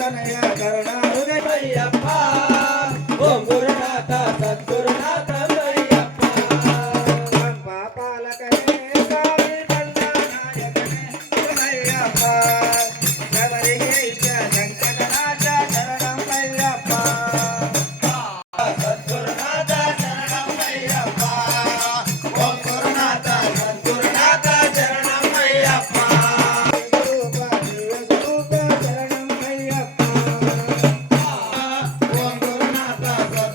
పాపాలకనే పాపాలకనే పాపాలకనే పాపాలకనే పాపాలకనే పాపాలకనే పాపాలకనే పాపాలకనే పాపాలకనే పాపాలకనే పాపాలకనే పాపాలకనే పాపాలకనే పాపాలకనే